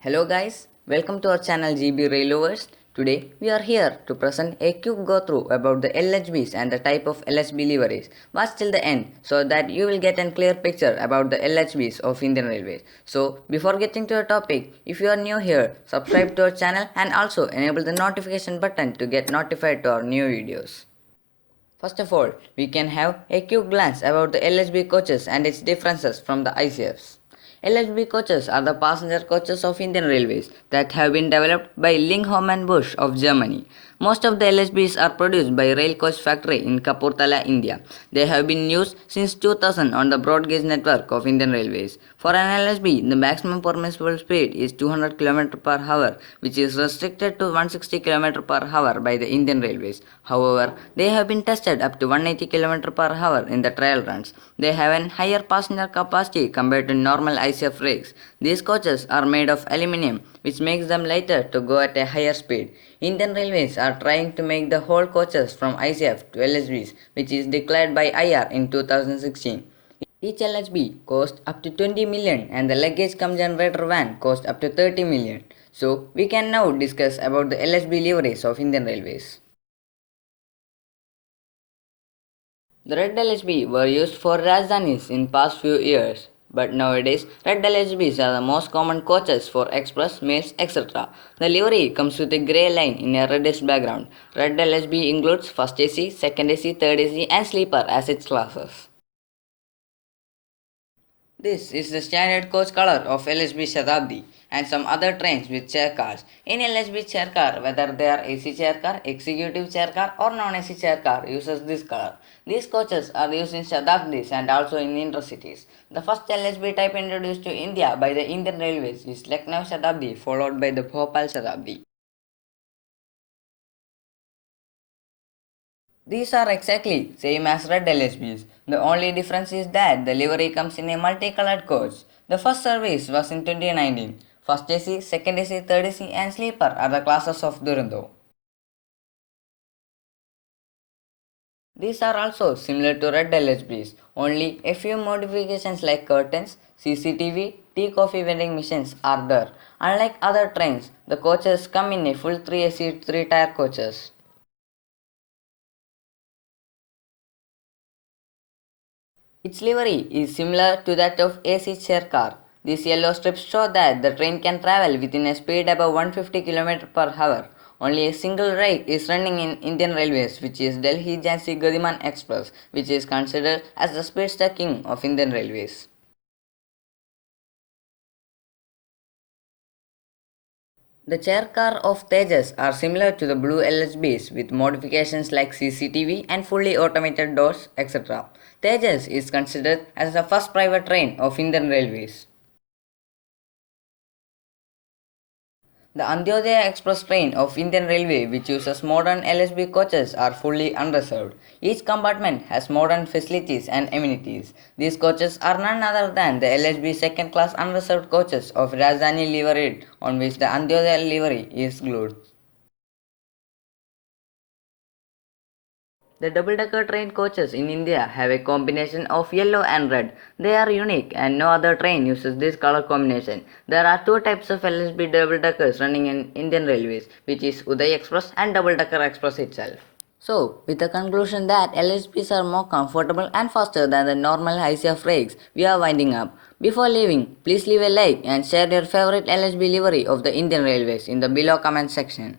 Hello guys, welcome to our channel GB Railovers. Today we are here to present a quick go through about the LHBs and the type of LHB liveries. Watch till the end so that you will get a clear picture about the LHBs of Indian Railways. So before getting to the topic, if you are new here, subscribe to our channel and also enable the notification button to get notified to our new videos. First of all, we can have a quick glance about the LHB coaches and its differences from the ICFs. LHB coaches are the passenger coaches of Indian Railways that have been developed by Linghoman Busch of Germany. Most of the LHBs are produced by Rail Coach Factory in Kapurthala, India. They have been used since 2000 on the broad gauge network of Indian Railways. For an LHB, the maximum permissible speed is 200 km per hour, which is restricted to 160 km per hour by the Indian Railways. However, they have been tested up to 180 km per hour in the trial runs. They have a higher passenger capacity compared to normal ICF rakes. These coaches are made of aluminium, which makes them lighter to go at a higher speed. Indian Railways are trying to make the whole coaches from ICF to LHBs, which is declared by IR in 2016. Each LHB costs up to 20 million and the luggage cum generator van costs up to 30 million. So we can now discuss about the LHB liveries of Indian Railways. The red LHB were used for Rajdanis in past few years, but nowadays red LHBs are the most common coaches for express, mails, etc. The livery comes with a grey line in a reddish background. Red LHB includes first AC, second AC, third AC and sleeper as its classes. This is the standard coach color of LHB Shatabdi and some other trains with chair cars. In LHB chair car, whether they are AC chair car, executive chair car or non-AC chair car uses this color. These coaches are used in Shatabdis and also in intercities. The first LHB type introduced to India by the Indian Railways is Lucknow Shatabdi followed by the Bhopal Shatabdi. These are exactly same as red LHBs. The only difference is that the livery comes in a multicolored coach. The first service was in 2019. First AC, second AC, third AC and sleeper are the classes of Duronto. These are also similar to red LHBs, only a few modifications like curtains, CCTV, tea coffee vending machines are there. Unlike other trains, the coaches come in a full 3 AC 3 tire coaches. Its livery is similar to that of AC chair car. These yellow strips show that the train can travel within a speed above 150 km per hour. Only a single rake is running in Indian Railways, which is Delhi Jhansi Gadiman Express, which is considered as the speedster king of Indian Railways. The chair car of Tejas are similar to the blue LHBs with modifications like CCTV and fully automated doors, etc. Tejas is considered as the first private train of Indian Railways. The Antyodaya Express train of Indian Railway, which uses modern LHB coaches, are fully unreserved. Each compartment has modern facilities and amenities. These coaches are none other than the LHB second class unreserved coaches of Rajdhani liveried on which the Antyodaya livery is glued. The double-decker train coaches in India have a combination of yellow and red. They are unique and no other train uses this color combination. There are two types of LHB double-deckers running in Indian Railways, which is Uday Express and Double-Decker Express itself. So, with the conclusion that LHBs are more comfortable and faster than the normal ICF rakes, we are winding up. Before leaving, please leave a like and share your favorite LHB livery of the Indian Railways in the below comment section.